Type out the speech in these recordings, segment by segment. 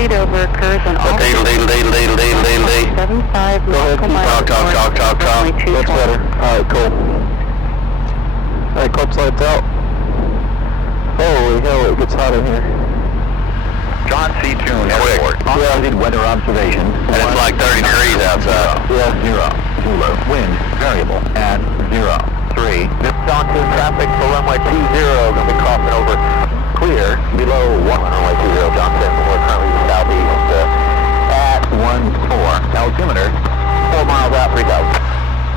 bleed over occurs on all... Deedle. 75 Go ahead. Talk. That's better. Alright, cool. Alright, clutch lights out. Holy hell, it gets hot in here. John C. Toon Airport. Unedited weather observation. And it's like 30 degrees outside. Yeah. 0. Zulu. Wind variable at 0. 3. This John Toon traffic for runway 20. Going to be crossing over clear below 1 runway 20 Johnson. We're currently southeast at 14. Altimeter 4 miles out 3,000.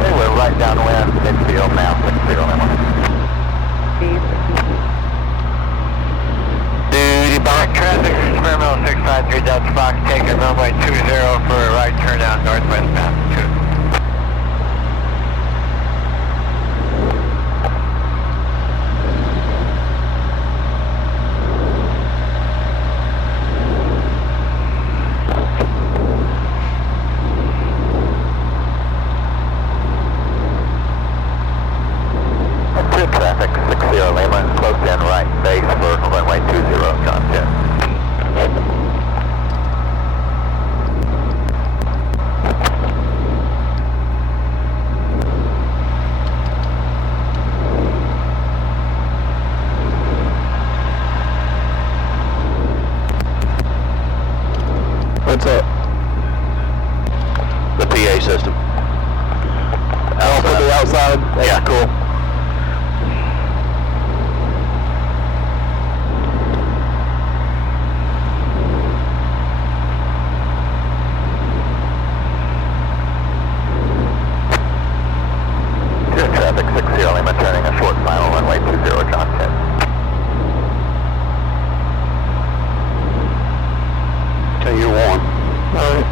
Anyway, right downwind, midfield now 60 limit. Duty box. Traffic, Square Mill 653 Delta Fox, taking runway 20 for a right turn out northwest bound 2. Traffic 60 Lima, close in right base for runway 20, John 10. What's up? The PA system. Outside. Oh, for the outside? That's Yeah. Cool. Traffic 60 Lima, turning a short final runway 20, John 10. Okay, you're warm. Alright.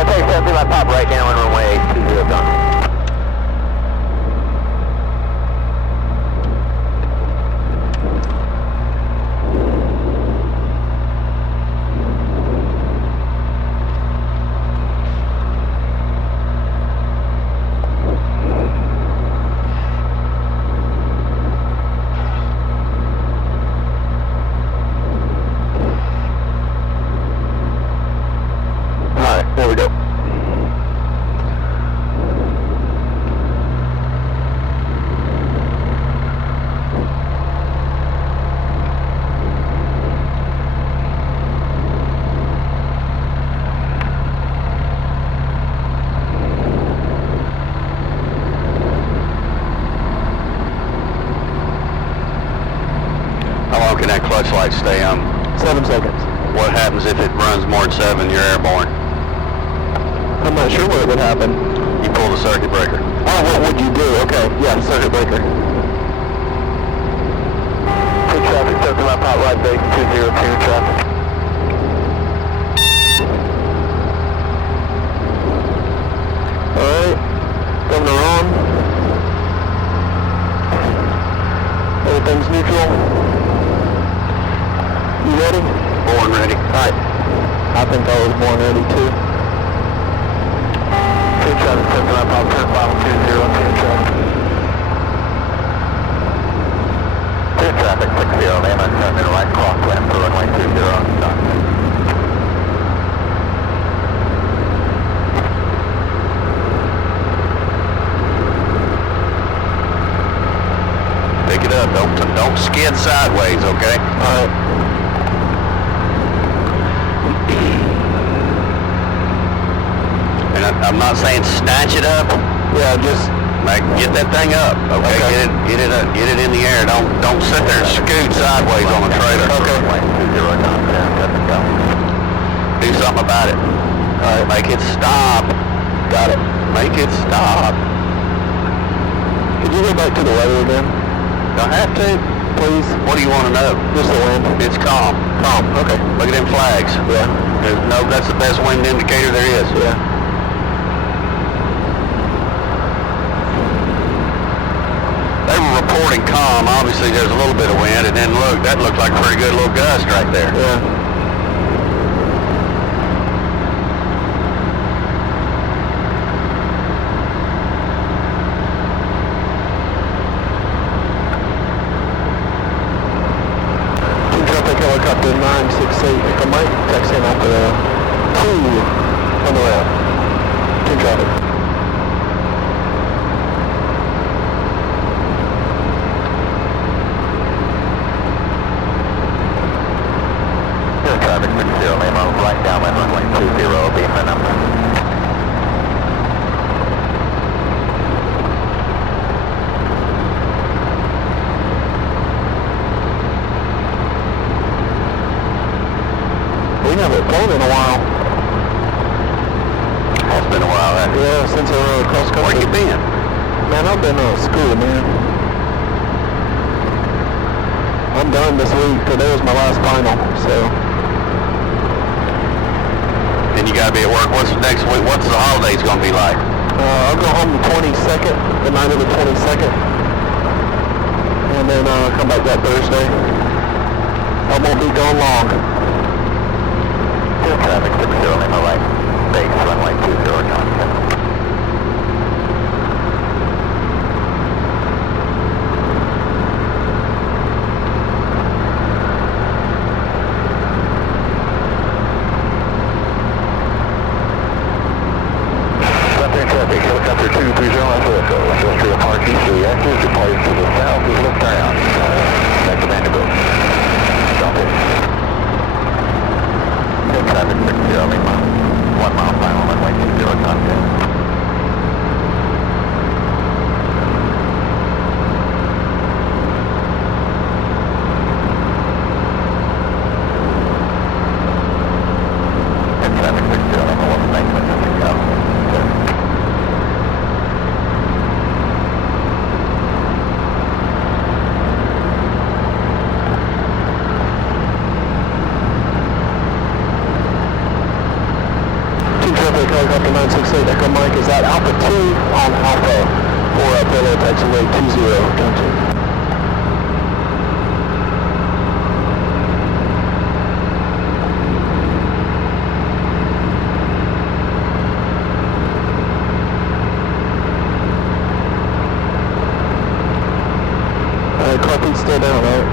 Okay, 70 my pop right now on runway 20, John. Alright, there we go. How long can that clutch light stay on? 7 seconds. What happens if it runs more than 7, you're airborne? I'm not sure what would happen. You pull the circuit breaker. Oh, what would you do? Okay, yeah, circuit breaker. Good traffic, 70 my pop right base 202 traffic. Alright, governor on. Everything's neutral. You ready? Born ready. Alright. I think I was born ready too. Good traffic, 70 my pop, turn final 202 traffic. Good traffic, 60 Lima, turning right crosswind for runway 20, John 10. Pick it up. Don't skid sideways, okay? Alright. And I'm not saying snatch it up. Yeah, just like get that thing up. Okay. Get it in the air. Don't sit there and scoot sideways on the trailer. Okay. Do something about it. Alright. Make it stop. Got it. Make it stop. Could you go back to the weather again? Don't have to, please. What do you want to know? Just the wind. It's calm. Calm. Okay. Look at them flags. Yeah. That's the best wind indicator there is. Yeah. They were reporting calm. Obviously, there's a little bit of wind, and then look, that looked like a pretty good little gust right there. Yeah. Helicopter 968, Echo Mike, taxi in Alpha 2 on the left. 2 traffic. Traffic 60 Lima, right downwind runway 20, beam number. We haven't flown in a while. It's been a while, hasn't it? Yeah, since I rode across country. Where you been? Man, I've been at school, man. I'm done this week. Today was my last final, so. Then you gotta be at work. What's next week? What's the holidays gonna be like? I'll go home the 22nd, the night of the 22nd. And then come back that Thursday. I won't be gone long. Traffic 60 Lima, right. Base runway 20, Johnson. Traffic, helicopter 230, Echo. Industrial Park East reactors, departing to the south is left around. Back to Vanderbilt. Stop it. Traffic 60 Lima, 1 mile final runway 20, contact. Traffic 60 Lima, 1 bank, go. Helicopter 968, Echo Mike is at Alpha 2 on Alpha for payload taxiway 20, Junction. Car feet's still down, right?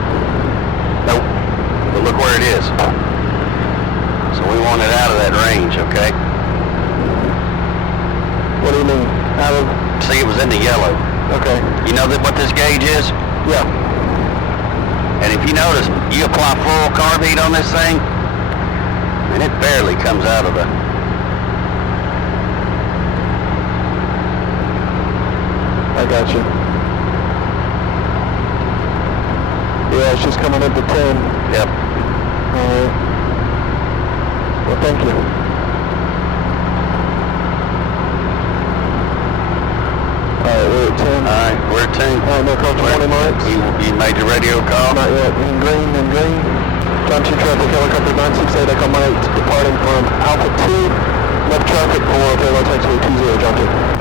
Nope. But look where it is. So we want it out of that range, okay? What do you mean? Out of? See, it was in the yellow. Okay. You know what this gauge is? Yeah. And if you notice, you apply full carb heat on this thing, and it barely comes out of the... I got you. Yeah, she's coming up to 10. Yep. Alright. Well, thank you. Alright, we're at 10. Alright, we're at 10. Alright, no call to 20 mics. You made your radio call? Not yet. In green, in green. John 2 traffic, helicopter 968, Echo Mike, departing from Alpha 2. Left traffic for payload taxiway 20, John 2.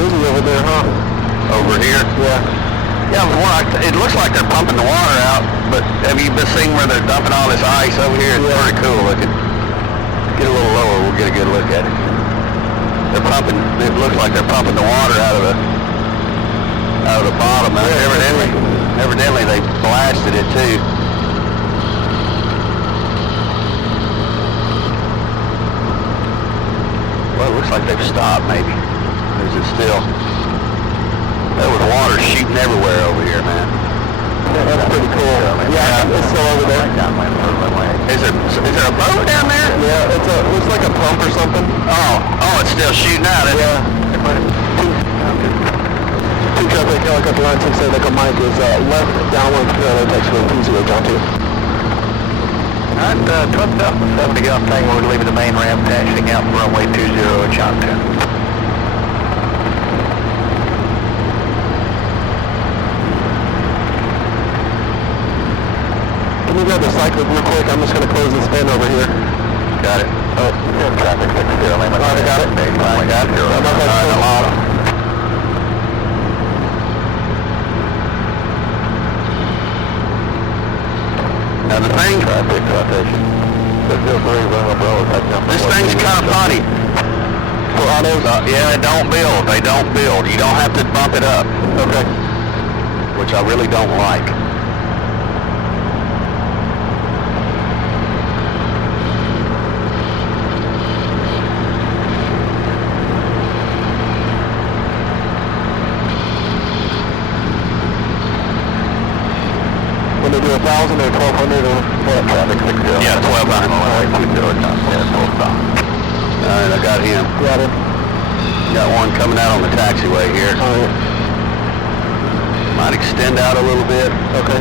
Busy over there, huh? Over here? Yeah. Yeah, it looks like they're pumping the water out, but have you been seeing where they're dumping all this ice over here? It's pretty cool looking. Get a little lower, we'll get a good look at it. They're pumping, it looks like they're pumping the water out of the bottom. Yeah, evidently they blasted it too. Well, it looks like they've stopped maybe. Or is it still? There was water shooting everywhere over here, man. Yeah, that's pretty cool. Yeah, it's still over there. Is there a boat down there? Yeah, looks like a pump or something. Oh, it's still shooting out. Yeah. Two traffic, helicopter 968, Echo Mike is left downwind, taxiway 20, John 2. Alright, 12,070 gun thing, we're leaving the main ramp, taxiing out for runway 20 at John 10. Can you grab the cyclic real quick? I'm just going to close this bin over here. Got it. Traffic 60, lane. Alright, I got it. I got it. Alright, a lot. Now the thing, traffic rotation. This thing's kind of funny. For autos? Yeah, they don't build. They don't build. You don't have to bump it up. Okay. Which I really don't like. When they do 1,000 or 1,200 or what? Traffic 60. Yeah, 1200. Alright, 20 John 10, full stop. Alright, I got him. Got him. Got one coming out on the taxiway here. Alright. Might extend out a little bit. Okay.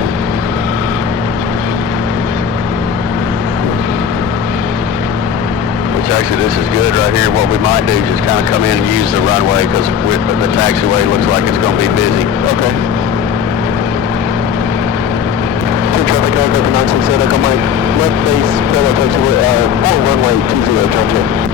Which actually this is good right here. What we might do is just kind of come in and use the runway because the taxiway looks like it's going to be busy. Okay. Traffic Helicopter 968, Echo Mike. Left base, parallel taxiway, on runway 20, John 10.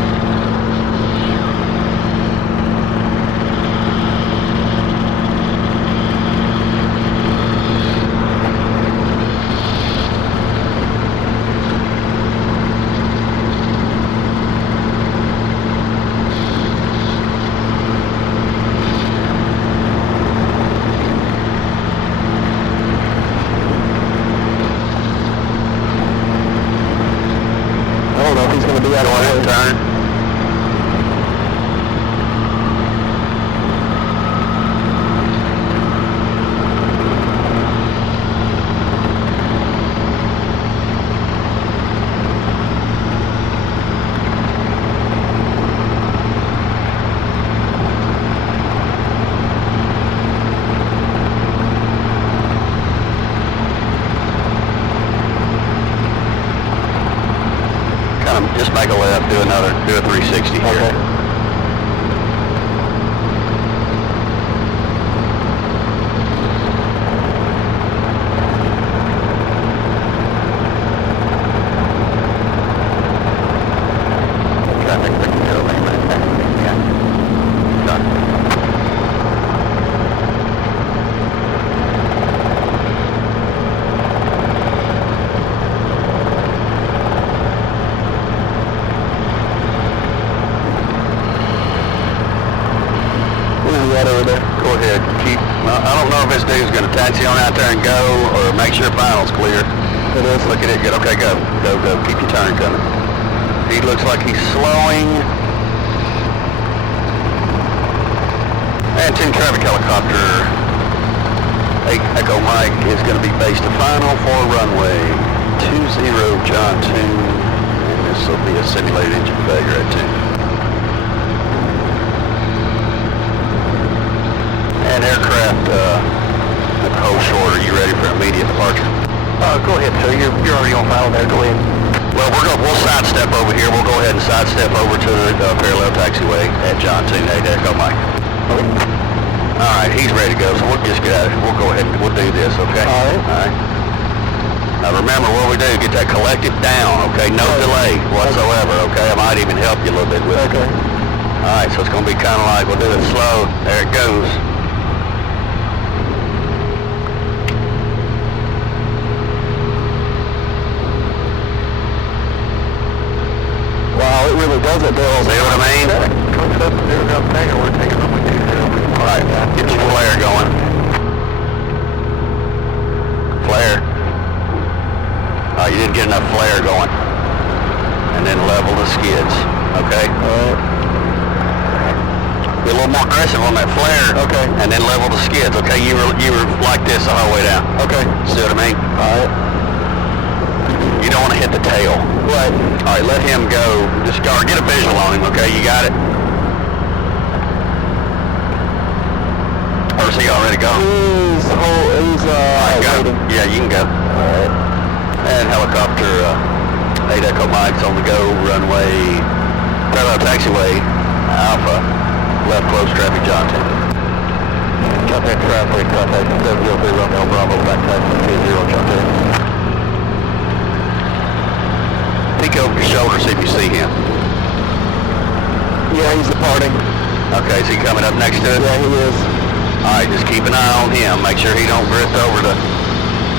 Just make a left, do a 360 here. Okay. Traffic 60, lane right there. Yeah. Done. Over there. Go ahead. I don't know if this dude's going to taxi on out there and go, or make sure final's clear. It is. Look at it. Good. Okay, go. Go, go. Keep your turn coming. He looks like he's slowing. And 10 traffic helicopter. 8 Echo Mike is going to be based to final for runway 20 John 2. And this will be a simulated engine failure at 2. And aircraft, Nicole Short, are you ready for immediate departure? Go ahead, sir. You're already on file there. Go ahead. Well, we'll sidestep over here. We'll go ahead and sidestep over to the parallel taxiway at John 2, 8 Echo Mike. All right, he's ready to go, so we'll just get at it. We'll go ahead and we'll do this, okay? All right. All right. Now remember what we do, get that collective down, okay? No delay whatsoever, okay? I might even help you a little bit with it. Okay. All right, so it's going to be kind of like, we'll do it slow. There it goes. Wow, it really does it, Bill. See what I mean? All right, get your flare going. Flare. Oh, you didn't get enough flare going. And then level the skids, okay? All right. Be a little more aggressive on that flare. Okay. And then level the skids, okay? You were like this the whole way down. Okay. See what I mean? All right. You don't want to hit the tail. Right. All right, let him go. Just go, get a visual on him, okay? You got it? Or is he already gone? He's All right, go. waiting. Yeah, you can go. All right. And helicopter 8 Echo Mike's on the go, runway, parallel taxiway, Alpha, left close traffic, Johnson. Contact traffic, contact 703 Romeo Bravo, back taxi 20, Johnson. Peek over your shoulder, see if you see him. Yeah, he's departing. Okay, is he coming up next to us? Yeah, he is. Alright, just keep an eye on him. Make sure he don't drift over to...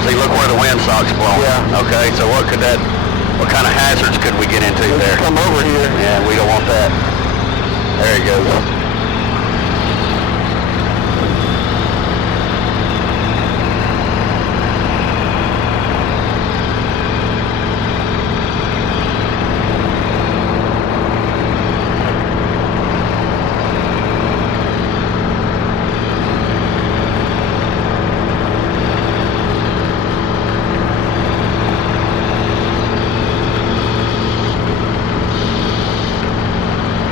See, look where the windsock's blowing. Yeah. Okay, so what kind of hazards could we get into there? Come over here. Yeah, we don't want that. There he goes.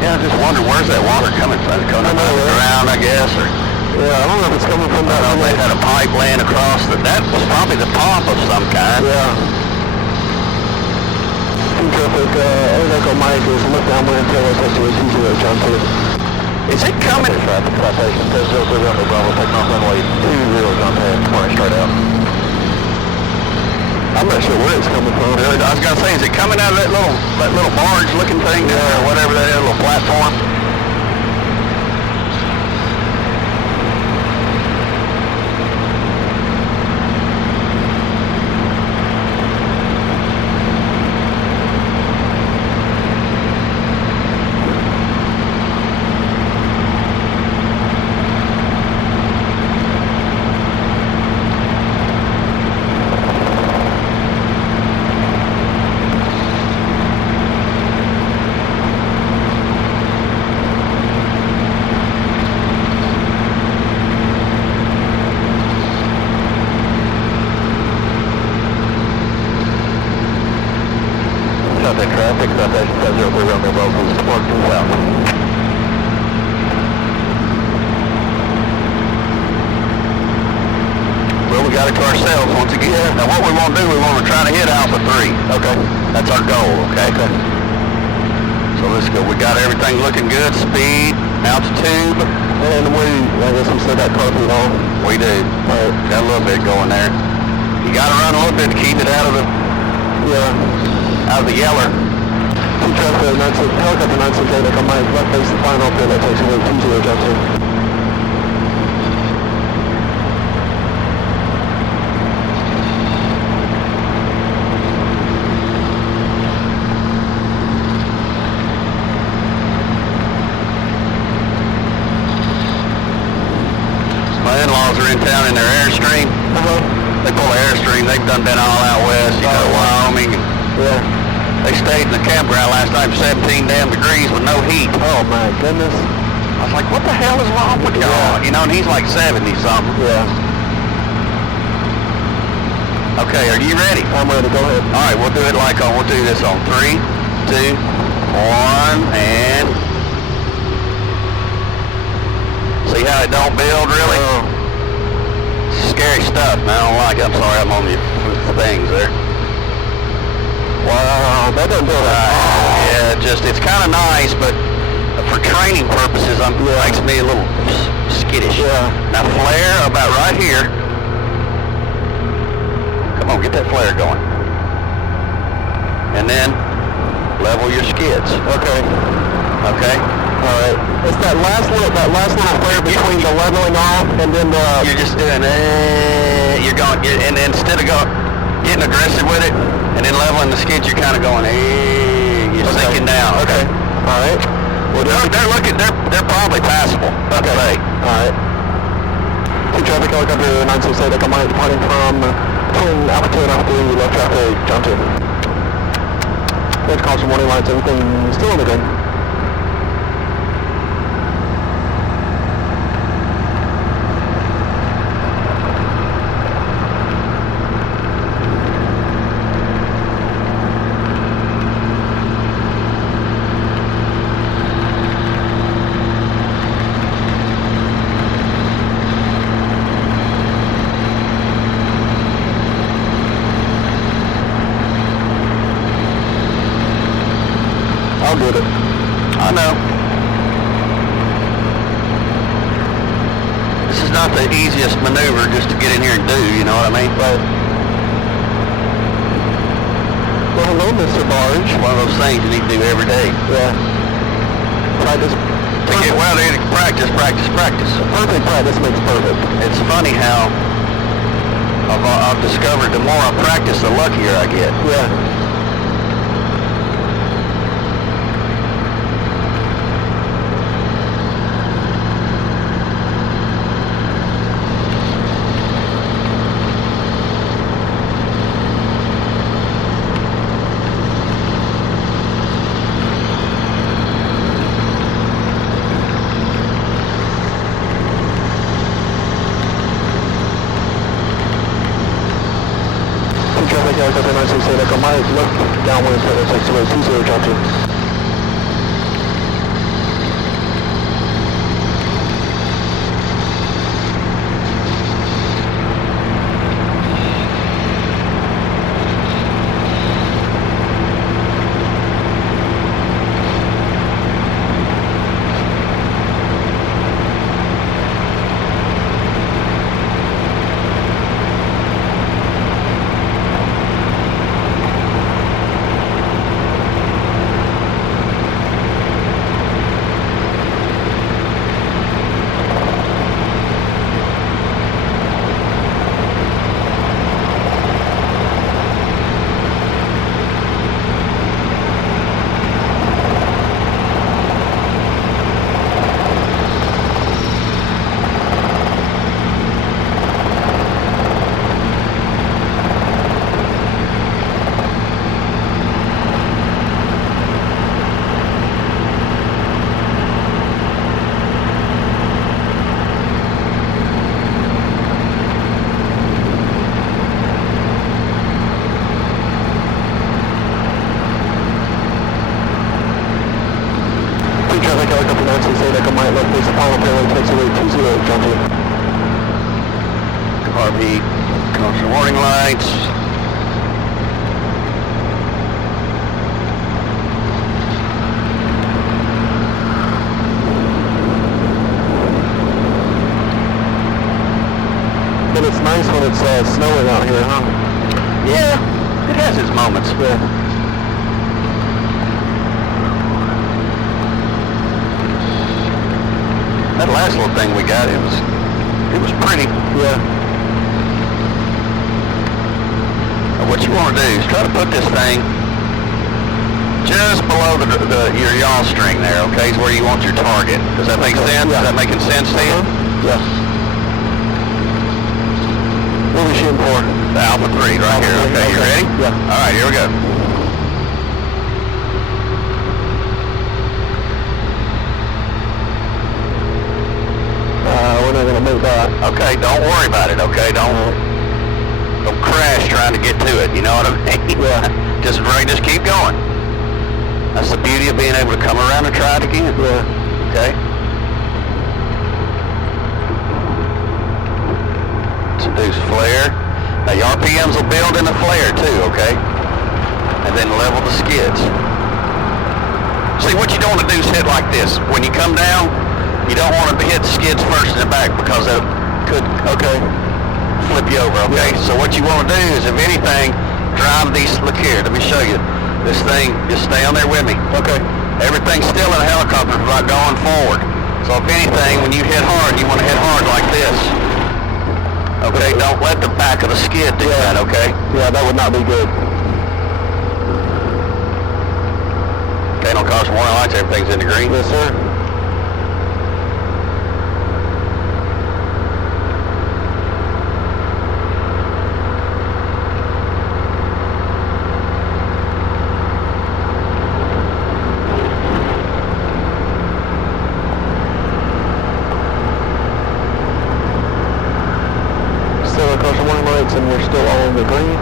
I just wonder where's that water coming from? It's coming out of the ground, I guess, or... Yeah, I don't know if it's coming from that. I don't know if they had a pipe laying across that was probably the pump of some kind. Yeah. Traffic, 8 Echo Mike is look downwind, tail situation 20, John 2. Is it coming? Traffic, citation 1003 Romeo Bravo, taking off runway 20, John 10, pouring straight out. I'm not sure where it's coming from. Really? I was gonna say, is it coming out of that little barge-looking thing there, or whatever that is, little platform? Traffic, citation 703 Romeo Bravo, support 2000. Well, we got it to ourselves once again. Now what we want to do, we want to try to hit Alpha 3. Okay. That's our goal, okay? Okay. So let's go. We got everything looking good. Speed, altitude. And I guess we still got carpet on. We do. Right. Got a little bit going there. You got to run a little bit to keep it out of the... Yeah. Out of the yeller. Traffic, helicopter 96 8 Echo Mike, left base the final pin that takes away 20, John 2. My in-laws are in town in their Airstream. They pull an Airstream. They've been all out west, you know, Wyoming. Yeah. They stayed in the campground last night for 17 damn degrees with no heat. Oh my goodness. I was like, what the hell is wrong with y'all? Yeah. You know, and he's like 70 something. Yeah. Okay, are you ready? I'm ready, go ahead. All right, we'll do it like we'll do this on 3, 2, 1, and... See how it don't build, really? Oh. Scary stuff, man. I don't like it. I'm sorry, I'm on your things there. Wow, that doesn't do that. Yeah, it's kind of nice, but for training purposes, it makes me a little skittish. Yeah. Now flare about right here. Come on, get that flare going. And then level your skids. Okay. Okay? All right. It's that last little flare between the leveling off and then the... You're just doing you're going, and instead of getting aggressive with it, and then leveling the skids, you're kind of going, you're sinking down. Okay. All right. Well, they're probably passable. Okay. All right. Two traffic helicopter 968 Echo Mike departing from between Alpha 2 and Alpha 3, left traffic, John 2. Let's call some warning lights, everything still in the green. I'll get it. I know. This is not the easiest maneuver just to get in here and do, you know what I mean? But well, hello, Mr. Barge. One of those things you need to do every day. Yeah. Practice. Well, they practice. Perfect practice makes perfect. It's funny how I've discovered the more I practice, the luckier I get. Yeah. Look downwind, so it's 20, John 2. RV, comes some warning lights. But it's nice when it's snowing out here, huh? Yeah, it has its moments. Yeah. That last little thing we got, it was pretty. Yeah. Now what you want to do is try to put this thing just below your yaw string there, okay, is where you want your target. Does that make sense? Yeah. Is that making sense to you? Yes. What are we shooting for? The Alpha 3 right here. Okay, you ready? Yeah. All right, here we go. We're not going to move that. Okay, don't worry about it, okay? Don't crash trying to get to it, you know what I mean? Yeah. Just keep going. That's the beauty of being able to come around and try it again. Yeah. Okay? Introduce flare. Now your RPMs will build in the flare too, okay? And then level the skids. See, what you don't want to do is hit like this. When you come down, you don't want to hit skids first in the back because it could, flip you over, okay? Yeah. So what you want to do is, if anything, drive these, look here, let me show you. This thing, just stay on there with me. Okay. Everything's still in a helicopter by going forward. So if anything, when you hit hard, you want to hit hard like this. Okay, don't let the back of the skid do that, okay? Yeah, that would not be good. Okay, don't cause warning lights, everything's in the green. Yes, sir. And we're still all in the green.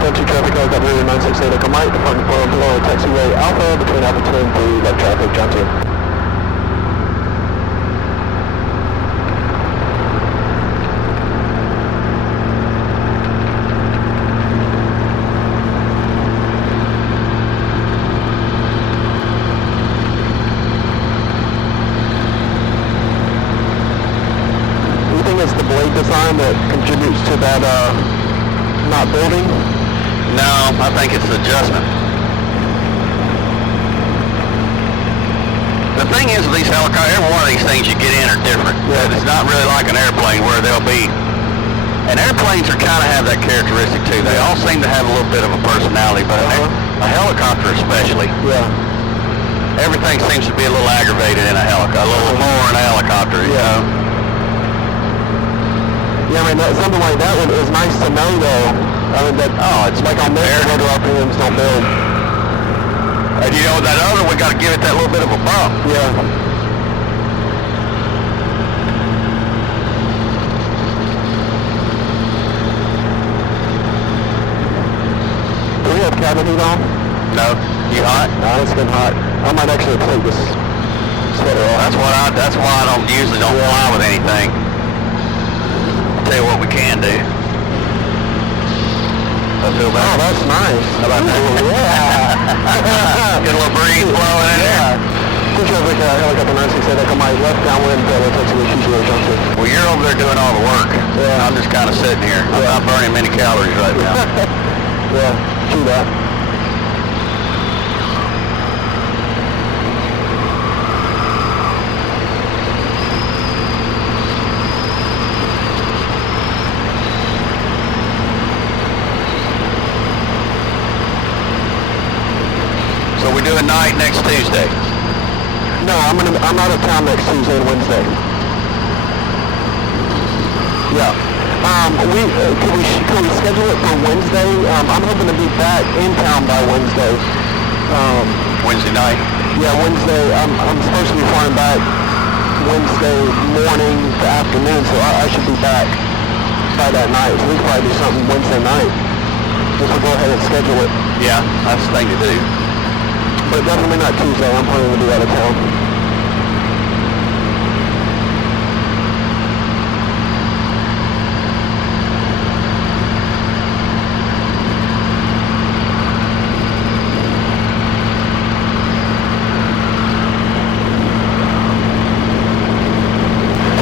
22 traffic car, got here 968 come right, departing for below taxiway Alpha, between Alpha 2 and 3, left traffic, John 2. change to that not building? No, I think it's adjustment. The thing is with these helicopters, every one of these things you get in are different. Yeah. It's not really like an airplane where they'll be, and airplanes are kind of have that characteristic too. They all seem to have a little bit of a personality, but a helicopter especially. Yeah. Everything seems to be a little aggravated in a helicopter, a little more in a helicopter, you know? Yeah, I mean, something like that one is nice to know though. I mean, that, it's like on this, rotor RPMs don't build. And you know, that other, we got to give it that little bit of a bump. Yeah. Do we have cabin heat on? No. You hot? No, it's been hot. I might actually take this sweater off. That's why I don't usually fly with anything. I'll tell you what we can do. I feel better. Oh, that's nice. How about that? Yeah. Get a little breeze blowing in there. Traffic helicopter 968, come my left downwind, takes away TGA junction. Well, you're over there doing all the work. Yeah. I'm just kind of sitting here. I'm not burning many calories right now. Yeah, true that. So we do a night next Tuesday. No, I'm out of town next Tuesday and Wednesday. Yeah. Can we schedule it for Wednesday? I'm hoping to be back in town by Wednesday. Wednesday night? Yeah, Wednesday. I'm supposed to be flying back Wednesday morning to afternoon, so I should be back by that night. So we can probably do something Wednesday night. Just to go ahead and schedule it. Yeah, that's the thing to do. But definitely not Tuesday. I'm planning to be out of town.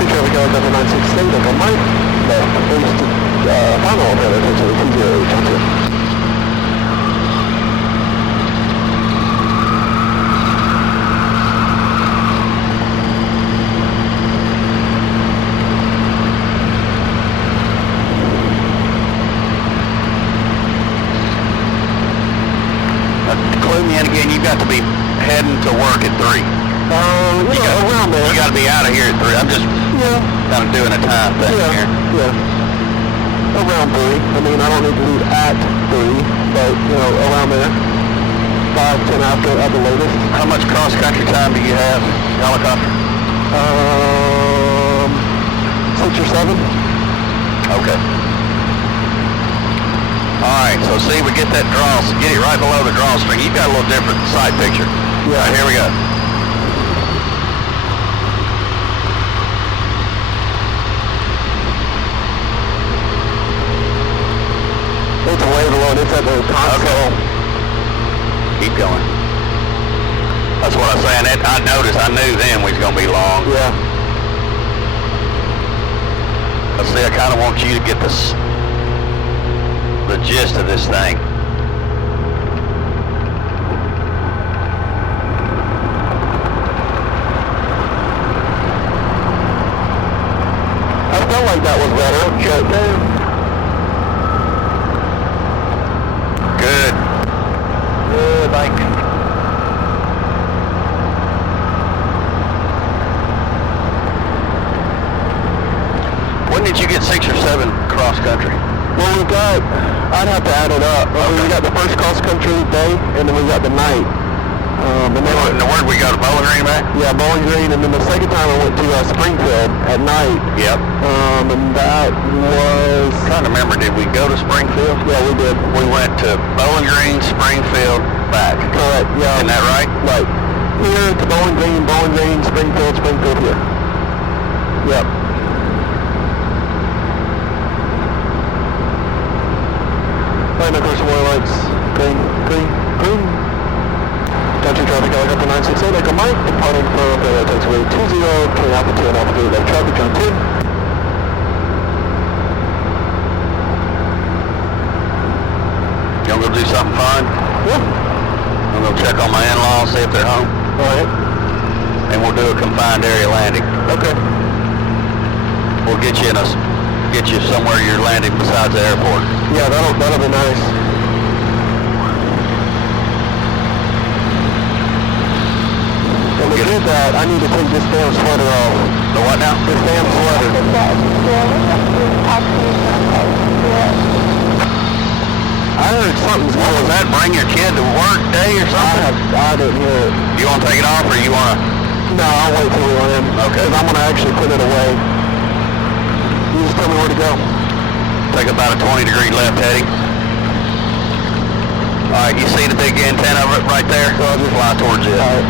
Traffic helicopter 968, Echo Mike. Final operator takes away 208. Again, you got to be heading to work at 3. Around there. You got to be out of here at 3. I'm just kind of doing a time thing here. Yeah. Around 3. I mean, I don't need to leave at 3, but, around there. 5, 10 after at the latest. How much cross-country time do you have, helicopter? 6 or 7. Okay. Alright, so see, we get that get it right below the drawstring. You've got a little different side picture. Yeah. All right, here we go. It's way below it. It's at the console. Okay. Keep going. That's what I was saying. I noticed, I knew then we was going to be long. Yeah. Let's see, I kind of want you to get the gist of this thing. I felt like that was better. Good. Good, thank you. When did you get 6 or 7 cross country? Well, I'd have to add it up. We got the first cross country day, and then we got the night. And where did we go, to Bowling Green back? Yeah, Bowling Green, and then the second time I went to Springfield at night. Yep. And that was... I'm trying to remember, did we go to Springfield? Yeah, we did. We went to Bowling Green, Springfield, back. Correct, yeah. Isn't that right? Right. Here to Bowling Green, Springfield here. Yep. Right, of course, more lights. Green. Country traffic helicopter 968, Echo Mike, departing from taxiway 20, K Alpha 2 and Alpha 3, left traffic on 2. want to go do something fun? Yeah. I'm going to check on my in-laws, see if they're home. All right. And we'll do a confined area landing. Okay. We'll get you somewhere you're landing besides the airport. Yeah, that'll be nice. And to do that, I need to take this damn sweater off. The what now? This damn sweater. I heard something's What was that? Bring your kid to work day or something? I didn't hear it. You want to take it off or you want to? No, I'll wait till we land. Okay. Because I'm going to actually put it away. You just tell me where to go. Take about a 20-degree left heading. Alright, you see the big antenna right there? So I'll just fly towards it. Alright.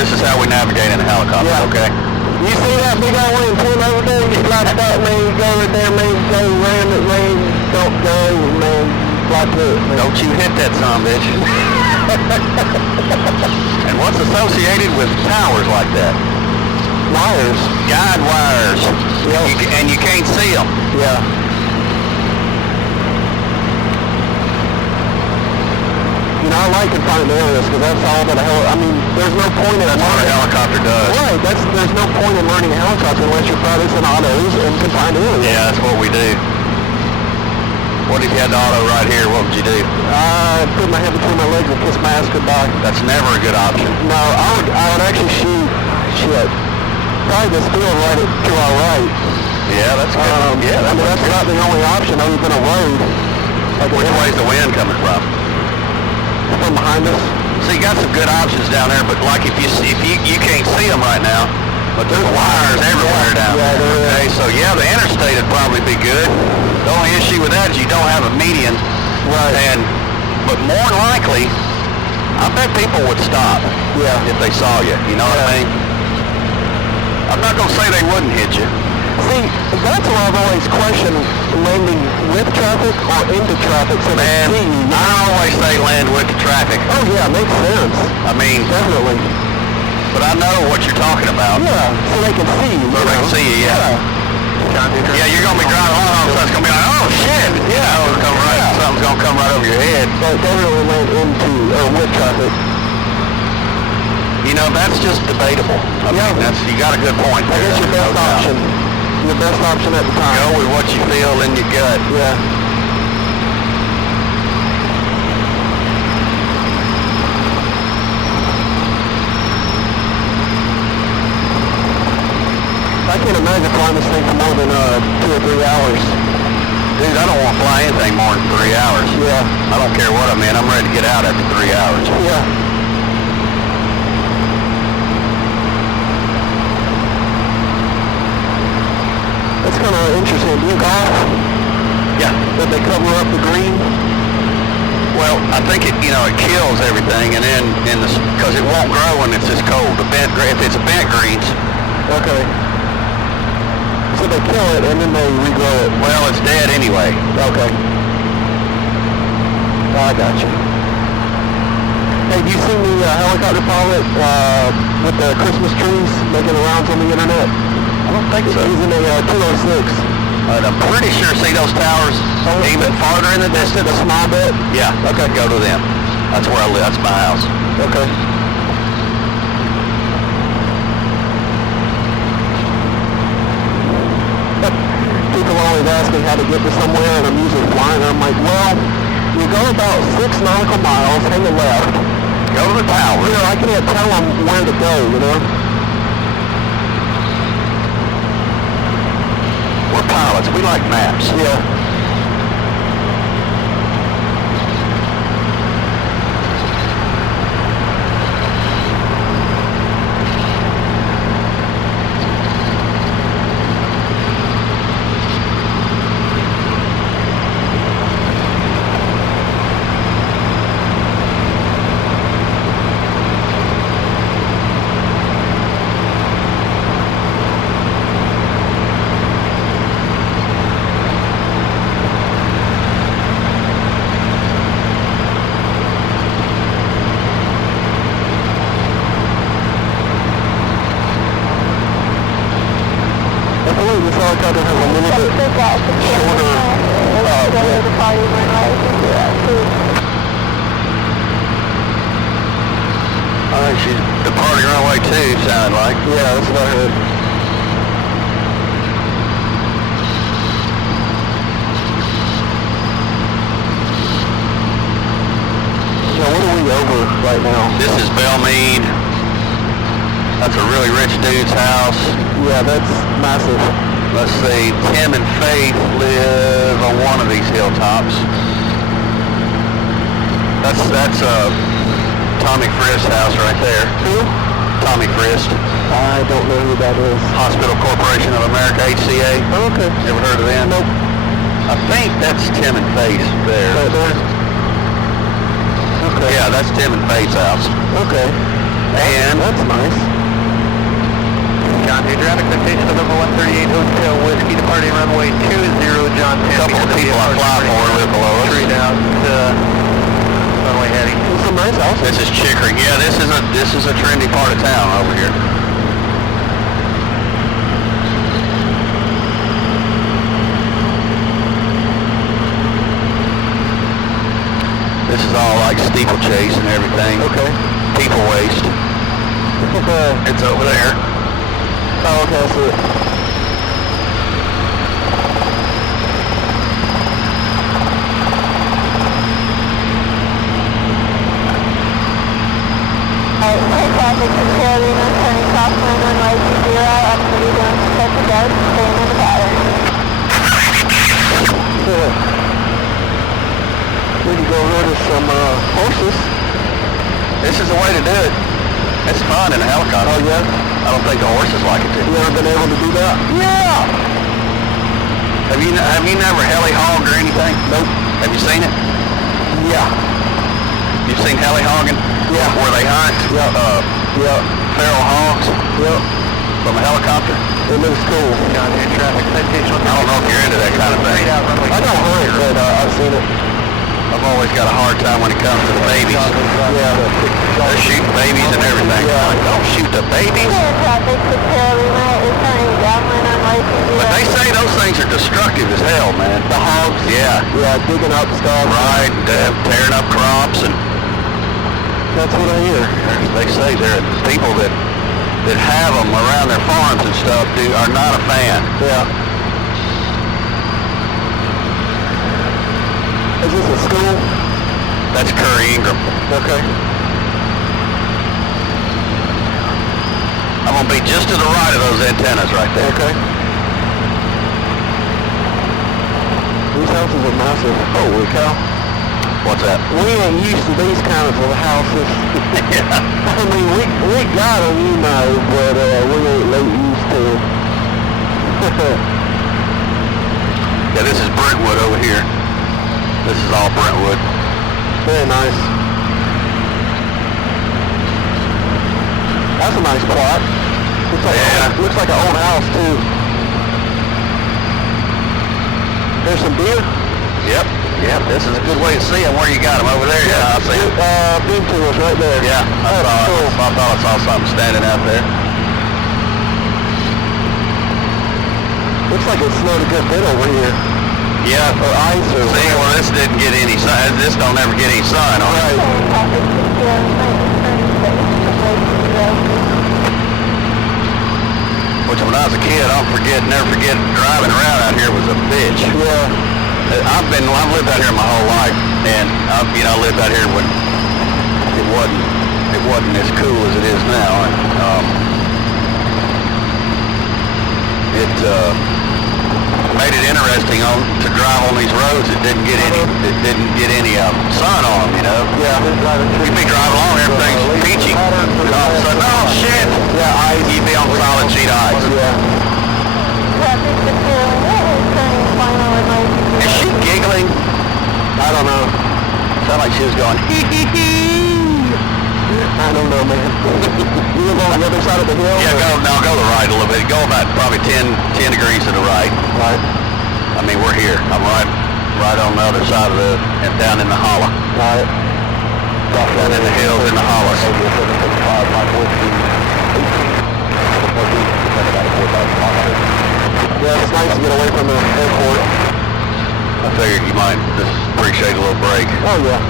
This is how we navigate in a helicopter, Yeah. okay? You see that big old antenna over there? You fly that, man, go over there, man, go around it, man, don't go, man, fly to it, man. Don't you hit that son bitch. And what's associated with towers like that? Wires. Guide wires. Yeah. And you can't see them. Yeah. You know, I like confined areas because that's all that there's no point in That's what a helicopter does. Right, there's no point in learning a helicopter unless you're piloting autos in confined areas. Yeah, that's what we do. What if you had the auto right here? What would you do? I'd put my head between my legs and kiss my ass goodbye. That's never a good option. No, I would actually shoot. Shit. Probably this field right to our right. Yeah, that's good. That's about the only option other than a road. Like Which way's the wind coming from? From behind us. So you got some good options down there, but like if you can't see them right now, but there's wires everywhere down there. Okay, so yeah, the interstate would probably be good. The only issue with that is you don't have a median. Right. But more than likely, I bet people would stop. Yeah. If they saw you. You know what I mean? I'm not gonna say they wouldn't hit you. See, that's why I've always questioned landing with traffic or into traffic. So Man, I always say land with the traffic. Oh yeah, makes sense. I mean, definitely. But I know what you're talking about. Yeah, so they can see you. So they can see you, yeah. Yeah, you're going to be driving along, so it's going to be like, oh shit! Yeah, something's going to come right over your head. But definitely land into or with traffic. You know, that's just debatable. I mean, you got a good point there. I guess your best option. Your best option at the time. Go with what you feel in your gut. Yeah. I can't imagine flying this thing for more than 2 or 3 hours. Dude, I don't want to fly anything more than 3 hours. Yeah. I don't care what I'm in. I'm ready to get out after 3 hours. Yeah. That's kind of interesting. Do you golf? Yeah. Did they cover up the green? Well, I think it kills everything, and then because it won't grow when it's this cold. If it's a bent greens. Okay. So they kill it and then they regrow it. Well, it's dead anyway. Okay. I got you. Hey, do you see the helicopter pilot with the Christmas trees making the rounds on the internet? I don't think so. He's in a 206. I'm pretty sure, see those towers even farther in the distance? The small bit? Yeah. Okay, go to them. That's where I live. That's my house. Okay. People always ask me how to get to somewhere, and I'm usually flying. I'm like, well, you go about 6 nautical miles, hang a left. Go to the tower. You know, I can't tell them where to go, you know? We're pilots. We like maps. Yeah. sounded like. Yeah, that's what I heard. Yeah, what are we over right now? This is Belmead. That's a really rich dude's house. Yeah, that's massive. Let's see, Tim and Faith live on one of these hilltops. That's Tommy Frist's house right there. Who? Tommy Frist. I don't know who that is. Hospital Corporation of America, HCA. Oh, okay. Ever heard of them? Nope. I think that's Tim and Faith there. Right there? Okay. Yeah, that's Tim and Faith's house. Okay. And That's nice. John, your traffic citation of number 138 Hotel Whiskey, departing runway 20, John. a couple of people I fly for live below us. Straight out runway heading. It's a nice house. This is Chickering. Yeah, this is a trendy part of town over here. This is all like steeplechase and everything. Okay. People waste. It's over there. Oh, okay, I see it. Alright, traffic to Carolina, turning crosswind runway 20, up to be down to set the guard, staying in the pattern. We can go rid of some horses. This is the way to do it. It's fun in a helicopter. Oh, yeah? I don't think the horses like it too. You ever been able to do that? Yeah. Have you never heli-hogged or anything? Nope. Have you seen it? Yeah. You've seen heli-hogging? Yeah. Where they hunt? Yeah. Yeah. Feral hogs? Yep. From a helicopter? It looks cool. John, your traffic citation. I don't know if you're into that kind of thing. Straight out runway. I don't hunt, but I've seen it. I've always got a hard time when it comes to the babies. Yeah. They're shooting babies and everything. Yeah. Like, don't shoot the babies. Clear traffic to Carolina, is turning downwind runway 20. But they say those things are destructive as hell, man. The hogs. Yeah. Yeah, digging up stuff. Right, tearing up crops, and That's what I hear. they say there are people that have them around their farms and stuff are not a fan. Yeah. Is this a school? That's Curry Ingram. Okay. I'm gonna be just to the right of those antennas right there. Okay. These houses are massive. Holy cow. What's that? We ain't used to these kinds of houses. Yeah. I mean, we got them, you know, but we ain't late used to them. Yeah, this is Brentwood over here. This is all Brentwood. Very nice. That's a nice plot. Looks like an old house too. There's some deer. Yep, this is a good way to see them. Where you got them? Over there? Yeah, I see it. Beam to us right there. Yeah, I thought I saw something standing out there. Looks like it snowed a good bit over here. Yeah. Or ice or See, well, this didn't get any sun. This don't ever get any sun on it. Right. Clear traffic to Carolina, is turning east runway 20. Which when I was a kid, never forget driving around out here was a bitch. Yeah. I've lived out here my whole life, and I lived out here when it wasn't as cool as it is now. And, it made it interesting to drive on these roads that didn't get any sun on them, you know. Yeah. You'd be driving along, everything's peachy, and all of a sudden, oh shit! Yeah, ice. You'd be on solid sheet ice. Yeah. Traffic to Carolina, is turning final runway 20. Is she giggling? I don't know. Sounded like she was going hee hee hee. I don't know, man. You live on the other side of the hill? Yeah, go to the right a little bit. Go about probably 10 degrees to the right. Right. I mean, we're here. I'm right on the other side of and down in the hollow. Right. Down in the hills in the hollows. Yeah, it's nice to get away from the airport. I figured you might just appreciate a little break. Oh, yeah.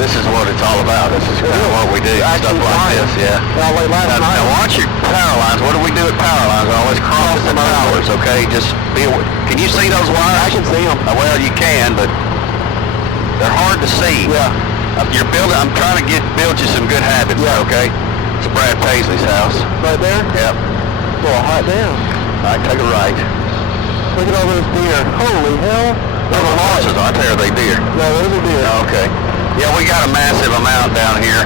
This is what it's all about. This is kind of what we do. Actually, stuff like this, yeah. Well, like last night. Now watch your power lines. What do we do at power lines? Always cross the towers, okay? Just be aware. Can you see those wires? I can see them. Well, you can, but they're hard to see. Yeah. You're building. I'm trying to build you some good habits. Yeah. Okay. It's Brad Paisley's house. Right there? Yep. Well, hot damn. All right, take a right. Look at all those deer. Holy hell. Those are horses. I tell you, they deer. No, those are deer. Okay. Yeah, we got a massive amount down here.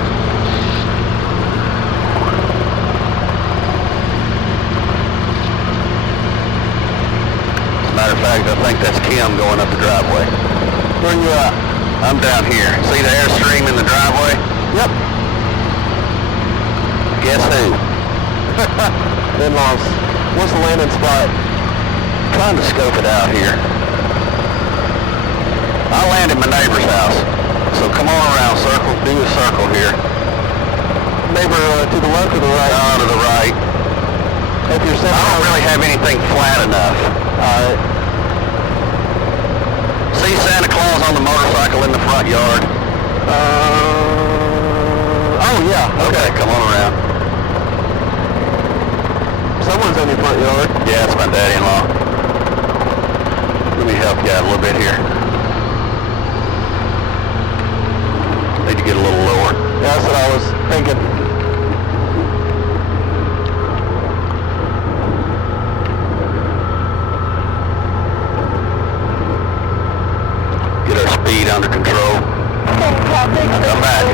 As a matter of fact, I think that's Kim going up the driveway. Where you at? I'm down here. See the airstream in the driveway? Yep. Guess who? In-laws. What's the landing spot? Trying to scope it out here. I landed my neighbor's house. So come on around, circle, do a circle here. Neighbor to the left or the right? To the right. If you're I don't really have anything flat enough. Alright. See Santa Claus on the motorcycle in the front yard? Oh yeah. Okay, come on around. Someone's in your front yard. Yeah, it's my daddy-in-law. Let me help you out a little bit here. Need to get a little lower. Yeah, that's what I was thinking. Get our speed under control. Come back.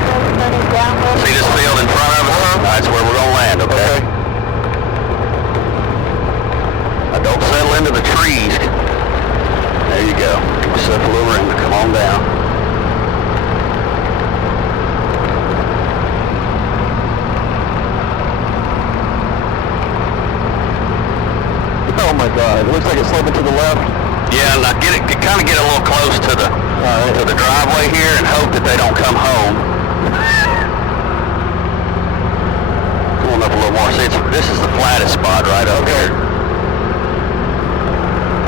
See this field in front of us? That's where we're going to land, okay? Now don't settle into the trees. There you go. Give yourself a little room to come on down. Oh my god, it looks like it's sloping to the left. Yeah, and I kind of get a little close to the driveway here and hope that they don't come home. Come on up a little more. See, this is the flattest spot right up here.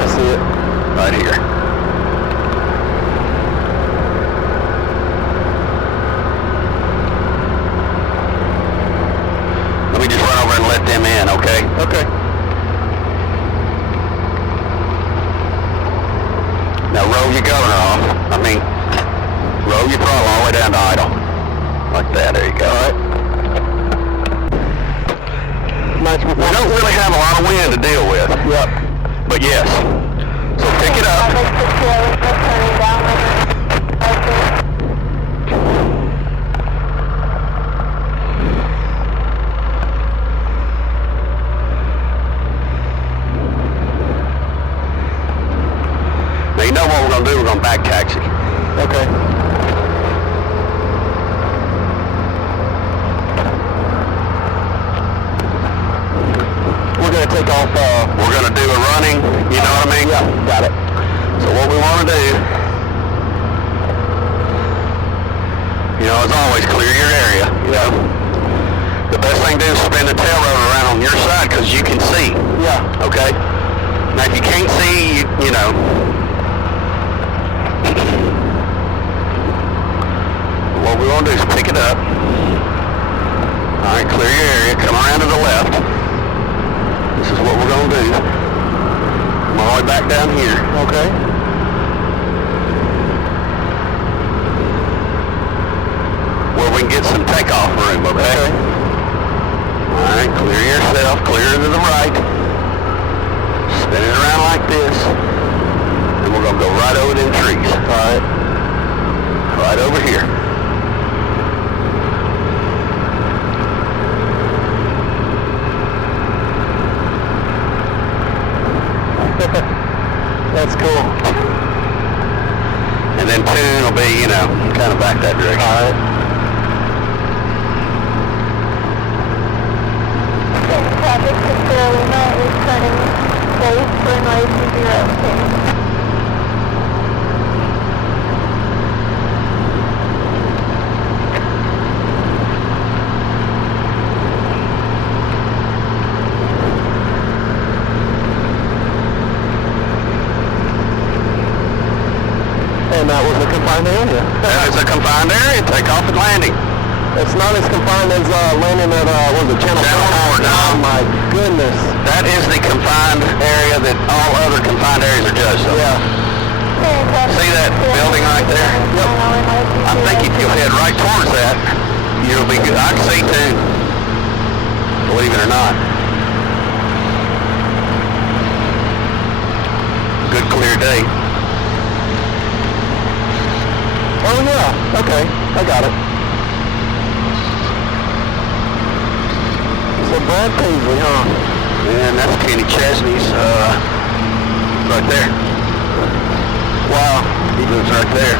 I see it. Right here. Let me just run over and let them in, okay? Okay. Now roll your governor off. Roll your throttle all the way down to idle. Like that, there you go. Alright. We don't really have a lot of wind to deal with. Yep. But yes. So pick it up. Now you know what we're going to do? We're going to back taxi. Okay. We're going to take off, We're going to do a running, you know what I mean? Yeah, got it. So what we want to do, you know, as always, clear your area, you know. The best thing to do is spin the tail rotor around on your side because you can see, Yeah. okay? Now if you can't see, you know, what we want to do is pick it up. All right, clear your area, come around to the left. This is what we're going to do. Come all the way back down here. Okay. Where we can get some takeoff room, okay? All right, clear yourself, clear to the right. Spin it around like this. And we're going to go right over them trees. All right. Right over here. That's cool. And then tune will be, you know, kind of back that direction. All right. Traffic to Carolina is turning safe, runway 20. And that was a confined area. That is a confined area, takeoff and landing. It's not as confined as landing at, what was it, Channel 4? No. Oh my goodness. That is the confined area that all other confined areas are judged on. Yeah. See that building right there? Yep. I think if you'll head right towards that, you'll be good. I can see too. Believe it or not. Good clear day. Oh yeah, okay, I got it. So Brad Paisley, huh? And that's Kenny Chesney's, right there. Wow, he lives right there.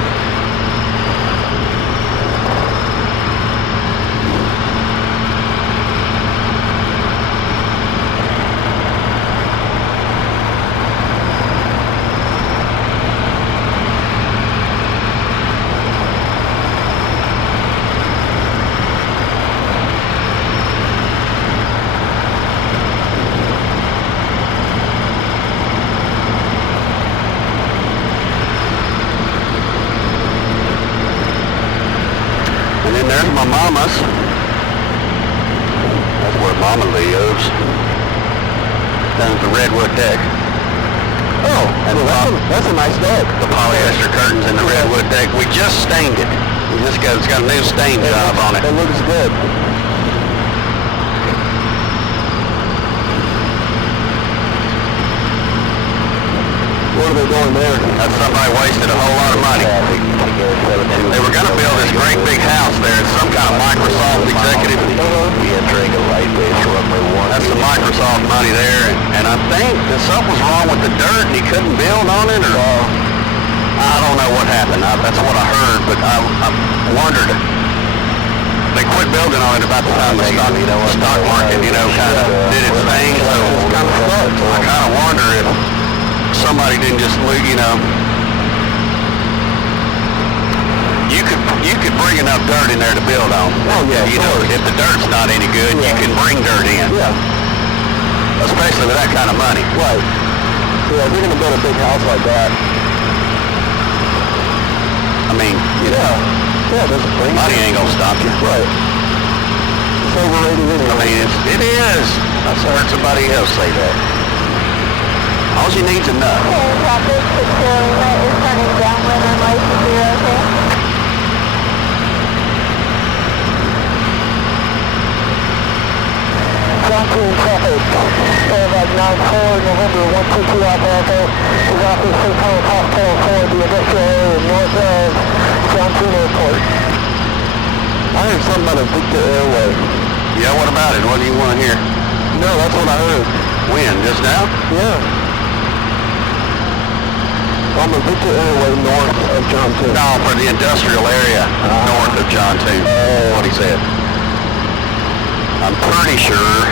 There's my mama's. That's where Mama lives. Down at the redwood deck. Oh, well, that's a nice deck. The polyester curtains in the redwood deck. We just stained it. It's got a new stain job on it. It looks good. What are they doing there? That's somebody wasted a whole lot of money. They were going to build this great big house there. It's some kind of Microsoft executive. That's the Microsoft money there. And I think that something was wrong with the dirt and he couldn't build on it, or I don't know what happened. That's what I heard, but I wondered. They quit building on it about the time the stock market, kind of did its thing. So I kind of wonder if somebody didn't just, you could bring enough dirt in there to build on. Oh yeah, if the dirt's not any good, you can bring dirt in. Yeah. Especially with that kind of money. Right. Yeah, if you're gonna build a big house like that. I mean, Yeah, there's a thing. money ain't gonna stop you. Right. It's overrated anyway. I mean, it is. I've heard somebody else say that. All you need's enough. Okay, traffic, Victoria is turning downwind runway 20, okay? Johnson traffic, Airback 94, November 122 Alpha Echo, is off the St. Paul Hospital for the industrial area north of Johnson Airport. I heard something about a Victor Airway. Yeah, what about it? What do you want to hear? No, that's what I heard. When? Just now? Yeah. On the Victor Airway north of Johnson. No, for the industrial area north of John 2. What he said. I'm pretty sure.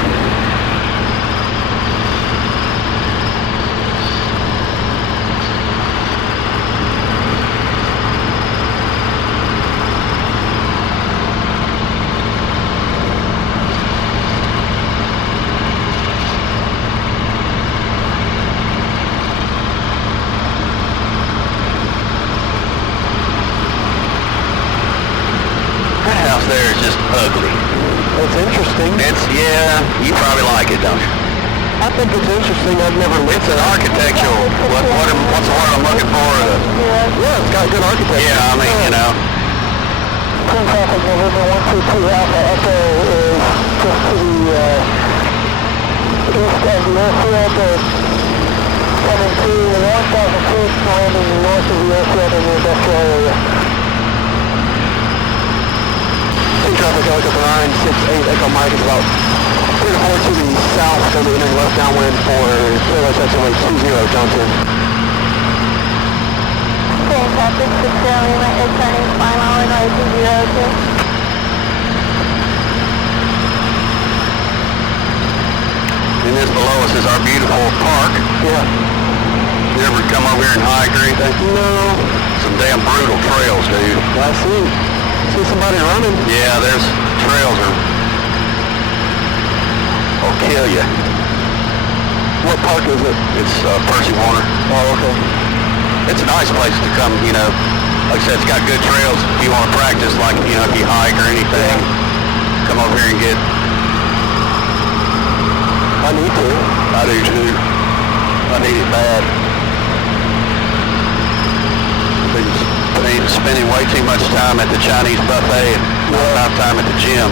There is just ugly. It's interesting. You probably like it, don't you? I think it's interesting. I've never lived It's an architectural, what's the word I'm looking for? Yeah, it's got good architecture. Yeah, I mean, Twin traffic November 122 Alpha Echo is just to the east of the airfield, coming to 1,000 feet, landing north of the airfield in the industrial area. Traffic helicopter 968 Echo Mike is about 3 to 4 to the south, going to be entering left downwind for Taylor taxiway 20 Johnson. Okay, traffic, Victoria is turning final runway 20, and this below us is our beautiful park. Yeah. You ever come over here and hike or anything? No. Some damn brutal trails, dude. I see somebody running. Yeah, there's trails will kill you. What park is it? It's Percy Warner. Oh, okay. It's a nice place to come, Like I said, it's got good trails if you want to practice, like, you know, if you hike or anything. Come over here and get. I need to. I do too. I need it bad. Been spending way too much time at the Chinese buffet and not enough time at the gym.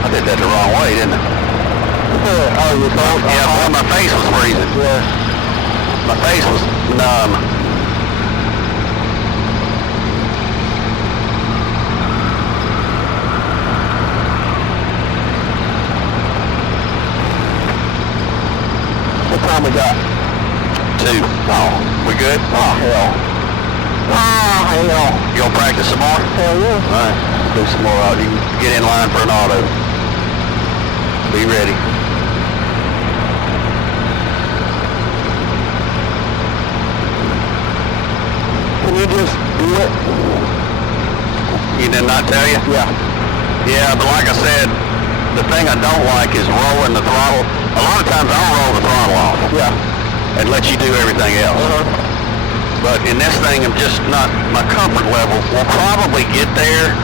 I did that the wrong way, didn't I? Oh, you thought? Yeah, well, my face was freezing. Yeah. My face was numb. What time we got? 2. Oh, we good? Oh, hell. Oh, hell. You gonna practice some more? Hell yeah. Alright, do some more auto. You can get in line for an auto. Be ready. Can you just do it? You did not tell you? Yeah. Yeah, but like I said, the thing I don't like is rolling the throttle. A lot of times I'll roll the throttle off. Yeah. And let you do everything else. But in this thing, I'm just not, my comfort level will probably get there.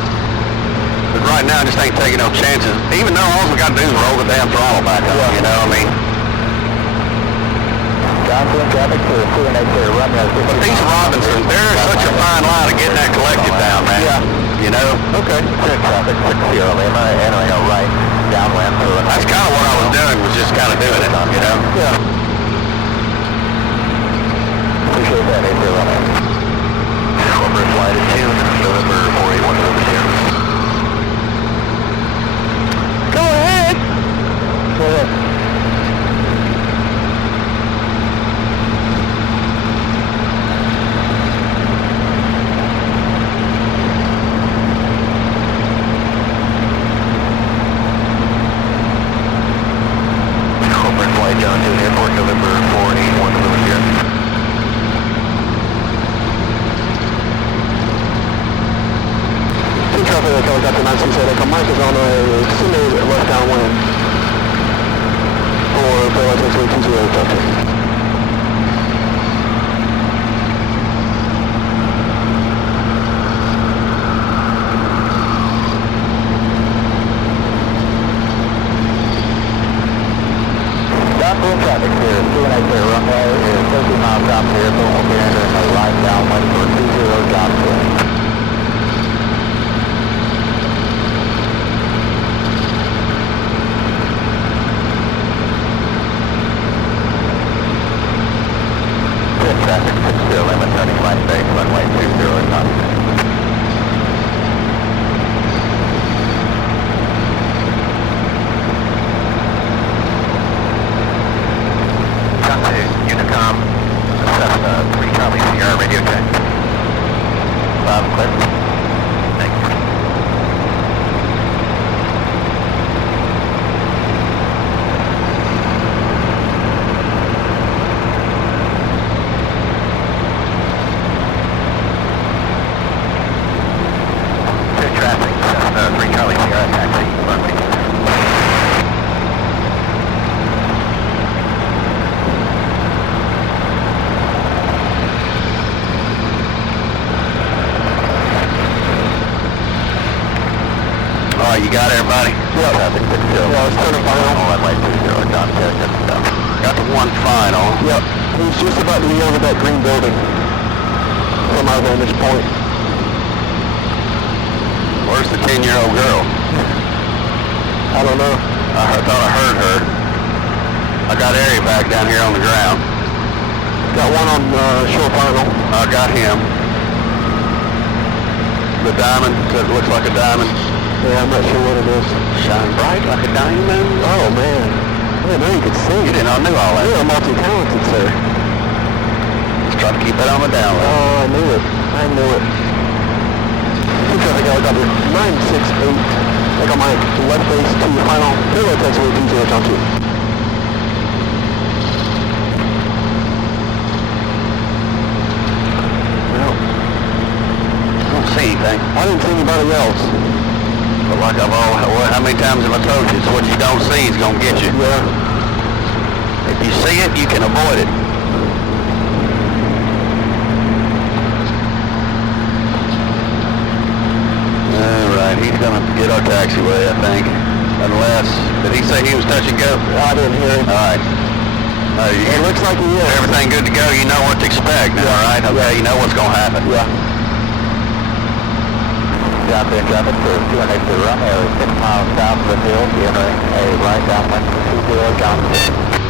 But right now, I just ain't taking no chances. Even though all we got to do is roll the damn throttle back up, you know what I mean? Johnson, traffic to the 2 and 8 clear, runway 50. But these Robinson, they're such a fine line of getting that collective down, man. Yeah. You know? Okay. Clear traffic, 60 Lima, entering a right, downwind to the... That's kind of what I was doing, was just kind of doing it, you know? Yeah. Appreciate that, 8 runway. Corporate flight at 2, November 481 over here. Go ahead. Go ahead. Corporate flight down to airport, November 481 over here. Traffic that goes up to 967, Echo Mike is on a simulated left downwind for Bella 6820 Delta. Downwind traffic here, 2 and 8 clear, runway is 30 miles south of airport, will be entering a right downwind for 20 Johnson. Traffic 60 limit, turning right base, runway 20 Johnson. Unicom, Cessna 3 Charlie Sierra, radio check. Clear. Thank you. Clear traffic, Cessna 3 Charlie Sierra, taxi, runway. Alright, you got everybody? Yeah. Traffic 60. Yeah, it's turning final. Runway 20, John Terry, good stuff. Got the one final. Yep. He's just about to be over that green building from our vantage point. Where's the 10-year-old girl? I don't know. Thought I heard her. I got Ari back down here on the ground. Got one on short final. I got him. The diamond, that looks like a diamond. Yeah, I'm not sure what it is. Shine bright like a diamond. Oh man. I didn't know you could sing. You didn't know I knew all that. You're multi-talented, sir. Just try to keep that on the down low. Oh, I knew it. I knew it. Traffic helicopter 968 Take on my left base to your final parallel taxiway 20, John 2. Well, I don't see anything. I didn't see anybody else. But like how many times have I told you, it's what you don't see is going to get you. Yeah. If you see it, you can avoid it. Alright, he's going to get our taxiway, I think. Unless, did he say he was touch and go? I didn't hear him. Alright. It looks like he is. Everything good to go, you know what to expect now, right? Okay, you know what's going to happen. Yeah. Drop in traffic for 200 to runway 6 miles south of the hill, entering a right downwind for 20 Johnson.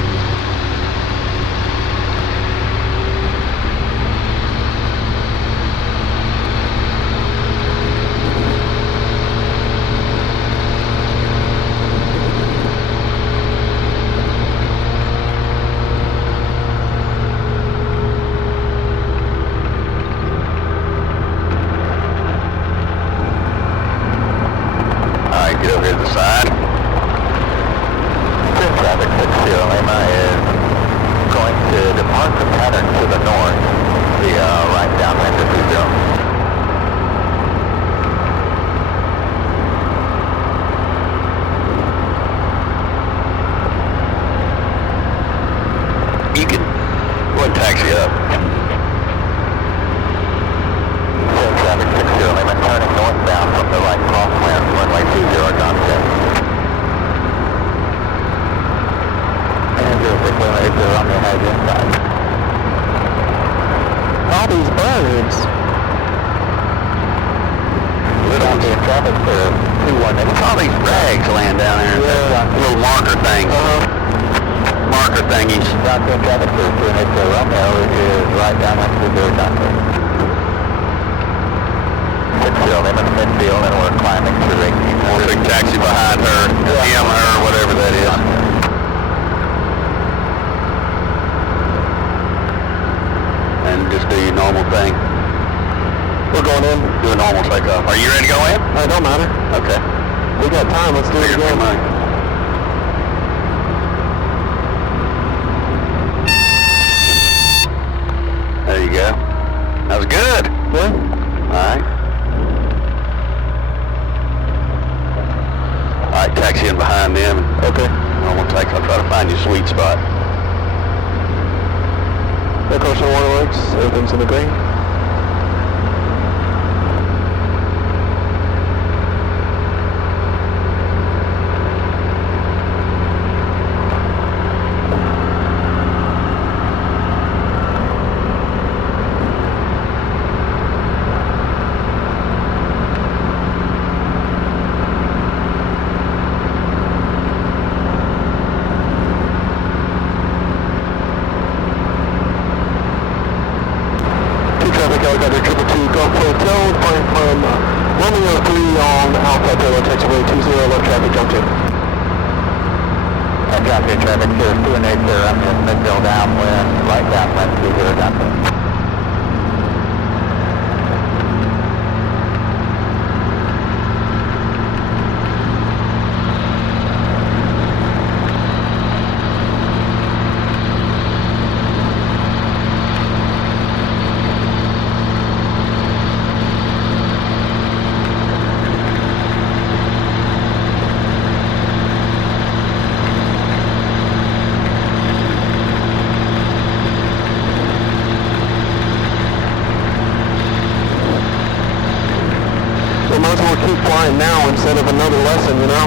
Now instead of another lesson, you know,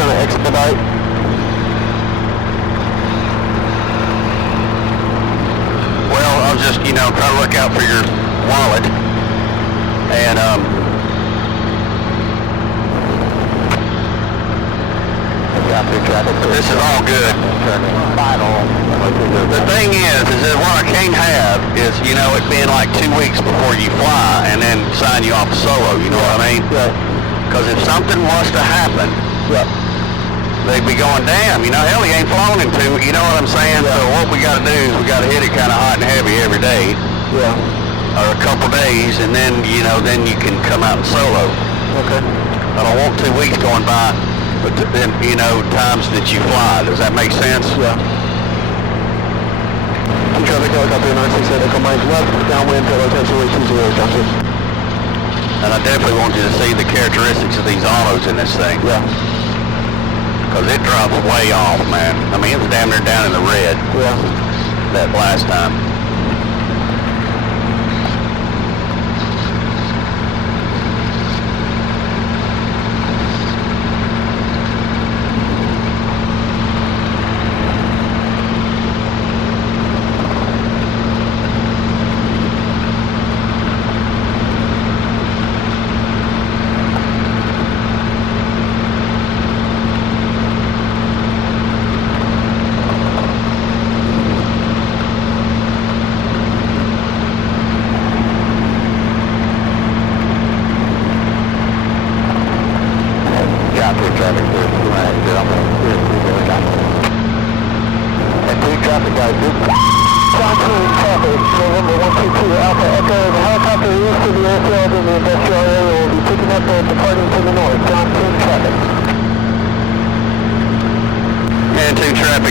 kind of expedite. Well, I'll just, you know, try to look out for your wallet, and this is all good. The thing is that what I can't have is, you know, it being like 2 weeks before you fly and then sign you off solo, you know what I mean? Right. Because if something was to happen, they'd be going, damn, you know, hell, he ain't flown in 2, you know what I'm saying? So what we got to do is we got to hit it kind of hot and heavy every day. Yeah. Or a couple days, and then, you know, then you can come out and solo. Okay. I don't want 2 weeks going by, but then, you know, times that you fly. Does that make sense? Yeah. Traffic helicopter 968, Echo Mike, left, downwind, parallel taxiway 20, John 2. And I definitely want you to see the characteristics of these autos in this thing. Yeah. Because it drops way off, man. I mean, it was damn near down in the red. Yeah. That last time.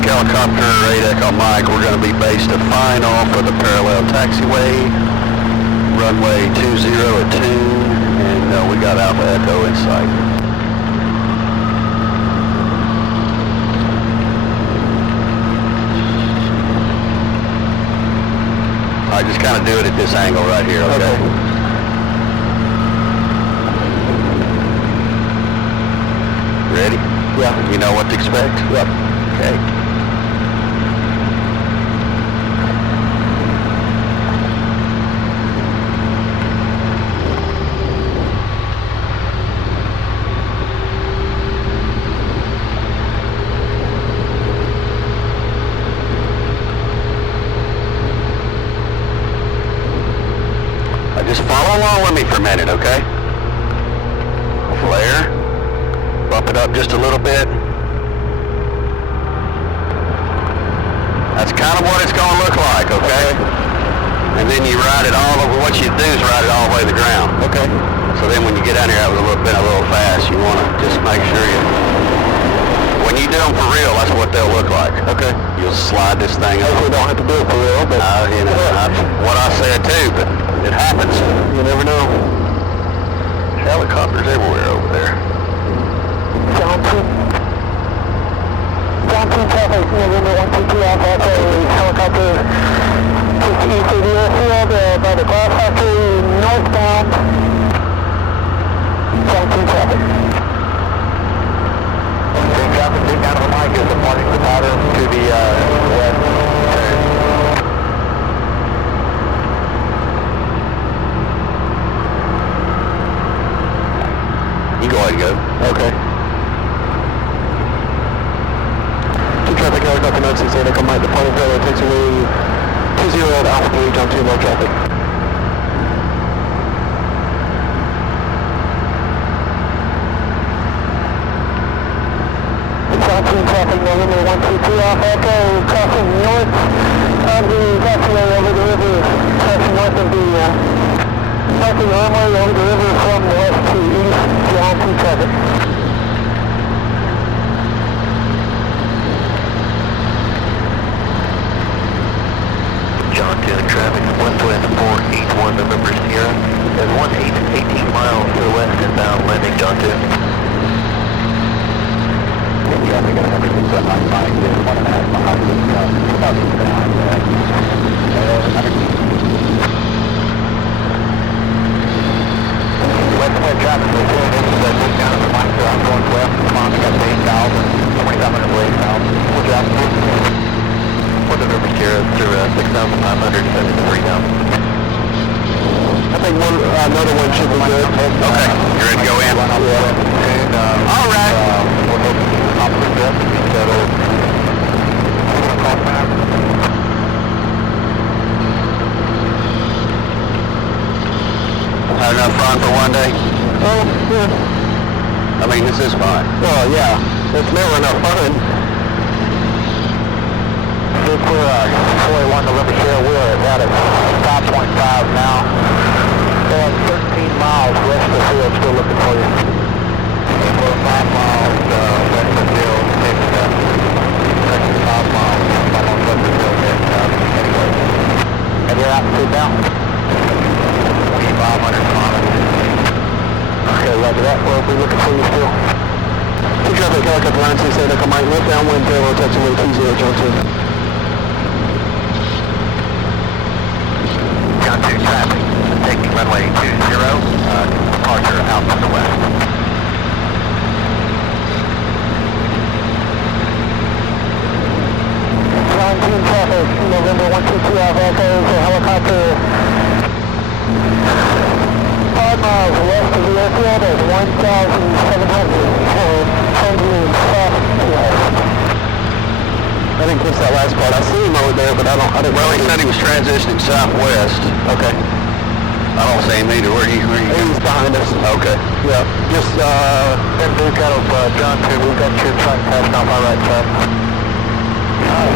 Helicopter 8 Echo Mike, we're going to be based at final for the parallel taxiway, runway 20 at 2, and we got Alpha Echo in sight. I just kind of do it at this angle right here, okay? Ready? Yeah. You know what to expect? Yep. Okay. Just follow along with me for a minute, okay? Flare. Bump it up just a little bit. That's kind of what it's going to look like, okay? And then you ride it all over. What you do is ride it all the way to the ground. Okay. So then when you get down here, that was a little fast. You want to just make sure you... When you do them for real, that's what they'll look like. Okay. You'll slide this thing up. We don't have to do it for real, but... you know, that's what I said too, but it happens. You never know. Helicopters everywhere over there. Johnson traffic, November 122 Alpha Echo, helicopter just east of the airfield by the glass factory, northbound. Johnson traffic. Traffic being down on the mic is departing the pattern to the west. You go ahead and go. Okay. Traffic helicopter 968, Echo Mike, departing parallel taxiway 20 at Alpha 3, John 2, low traffic. Johnson traffic, November 122 Alpha Echo, crossing north of the taxiway over the river, crossing north of the runway over the river from west to east, Johnson traffic. John 2 traffic, Westwest 481 November Sierra, is 18 miles to the west inbound, landing John 2. Traffic at 100% on Mike, 1.5 miles about eastbound, Westwest traffic, we're doing this is a discount of the Mike, so I'm going west, climbing up to 8,000, 2,500 to 8,000. We'll drop through. What the November Sierra through 6,573 now. I think another one should be good. Okay, you ready to go in? And, all right. We're hoping to opposite depth to be settled. Had enough fun for one day? Oh, yeah. I mean, this is fun. Well, yeah. It's never enough fun. If we're 41 November Sierra, we're at a 5.5 now. And 13 miles west of the field, still looking for you. We're 5 miles west of Hill, picked up. 5 miles almost west of Hill, picked up. Anyway. And you're altitude now? 2,500 kilometers. Okay, roger that. We'll be looking for you still. Two traffic, helicopter 968, Echo Mike, left downwind, parallel taxiway 20, John 2. John 2 traffic, taking runway 20, departure out to the west. John 2 traffic, November 122 Alpha Echo, for helicopter 5 miles west of the airfield at 1,700. Trending southwest. I didn't catch that last part. I see him over there, but I didn't. Well, he said he was transitioning southwest. Okay. I don't see him either. Where are you? He's behind us. Okay. Yeah. Just, And Duke out of John 2, we've got your truck passing off our right side.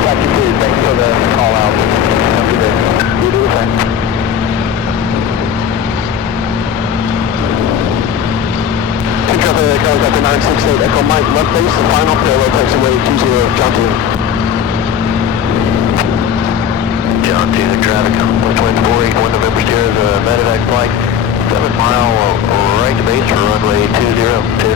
Got you too. Thanks for the call out. Have a good day. You do the same. two traffic, helicopter 968, Echo Mike, left base, the final parallel taxiway 20, John 2. John 2 traffic, westwind 481 November Sierra, medevac flight, 7 mile right to base for runway 202.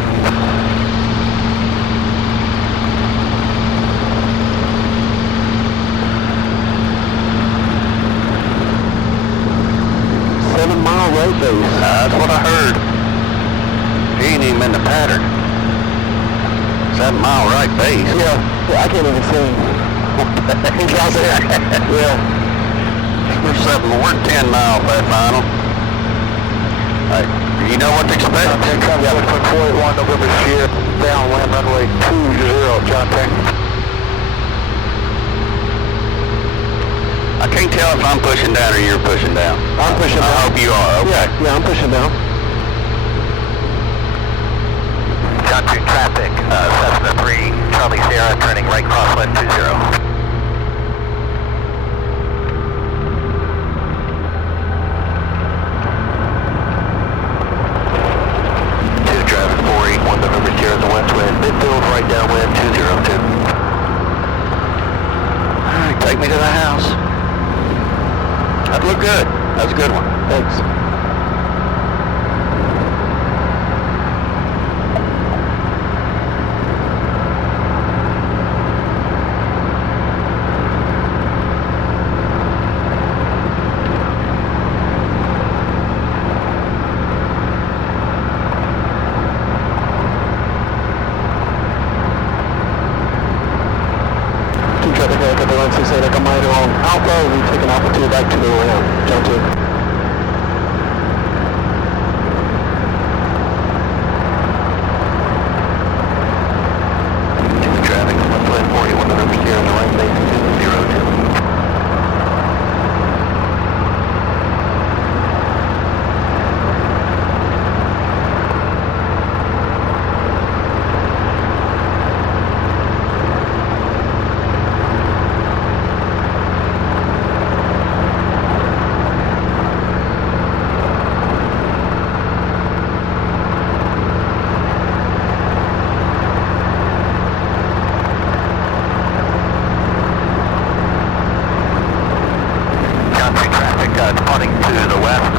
7-mile right base. That's what I heard. He ain't even in the pattern. 7-mile right base. Yeah, I can't even see him. He's out there. Yeah. We're 10 miles that final. Hey, you know what to expect? John 10 traffic, westwind 481 November Sierra, downwind runway 20, John 10. I can't tell if I'm pushing down or you're pushing down. I'm pushing down. I hope you are. Okay. Yeah, I'm pushing down. John 2 traffic, Cessna 3, Charlie Sierra, turning right crosswind 20. 2 traffic, 481 November Sierra, the west wind, midfield, right downwind 202. Alright, take me to the house. That looked good. That's a good one. Thanks. Helicopter 968, Echo Mike on Alpha, we've taken Alpha 2 back to the John 2. Traffic, westwind 41 November Sierra, the right base 202. Departing to the west,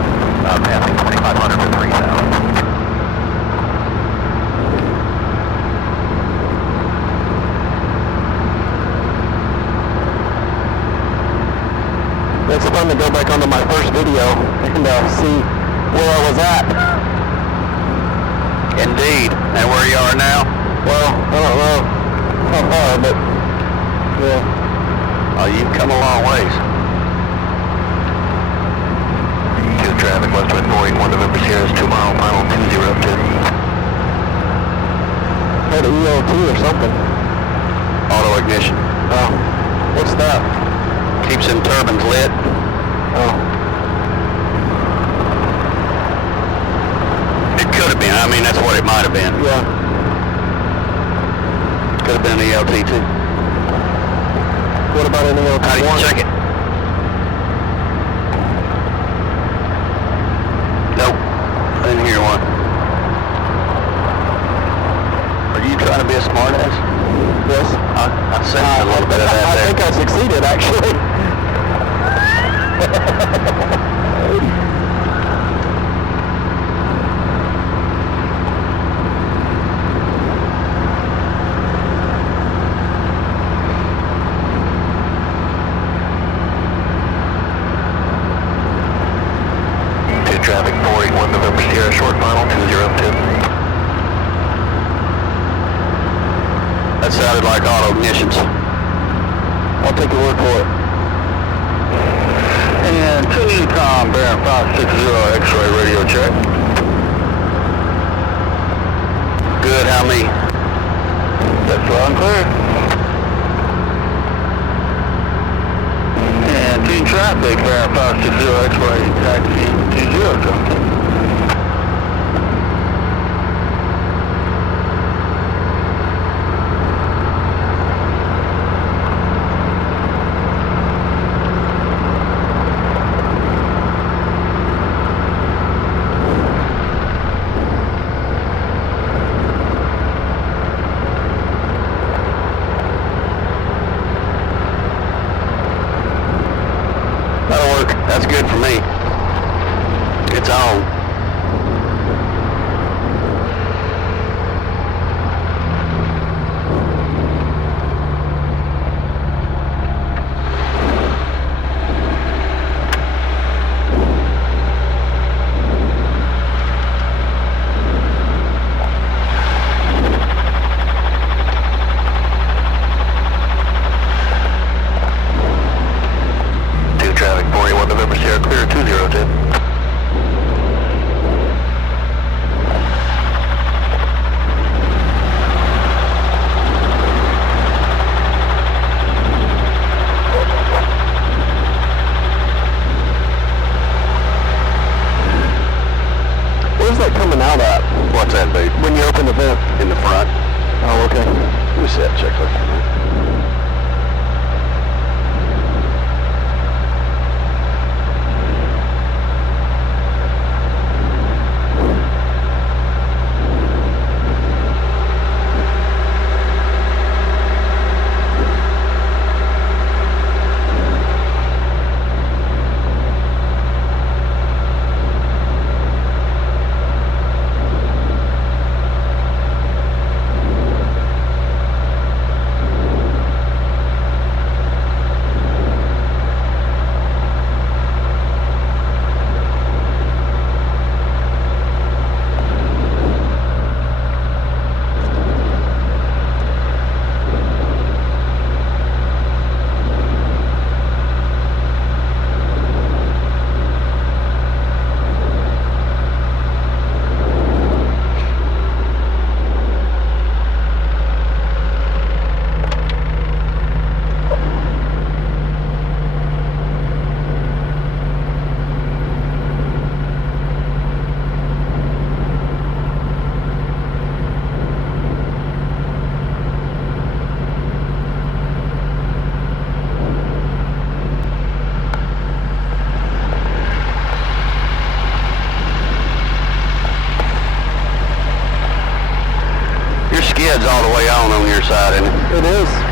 passing 2,500 to 3,000. It's fun to go back onto my first video and see where I was at. Indeed. And where you are now? Well, I don't know how far, but yeah. Oh, you've come a long ways. Traffic, westwind 481 November Sierra, 2 mile final 202. Had an ELT or something. Auto ignition. Oh. What's that? Keeps them turbines lit. Oh. It could have been. I mean, that's what it might have been. Yeah. Could have been an ELT too. What about an ELT? How do you check it? Nope. I didn't hear one. Better than that I think I succeeded, actually. Traffic 481 November Sierra, short final 202. That sounded like auto ignitions. I'll take your word for it. And 2 Baron 560 X-ray radio check. Good, how many? That's loud and clear. And team traffic, Baron 560 X-ray taxi 20 Junction. That'll work. That's good for me. It's on. Traffic 41 November Sierra, clear 202. Where's that coming out at? What's that, dude? When you open the vent? In the front. Oh, okay. Let me see that checklist. Your skid's all the way on your side, isn't it? It is.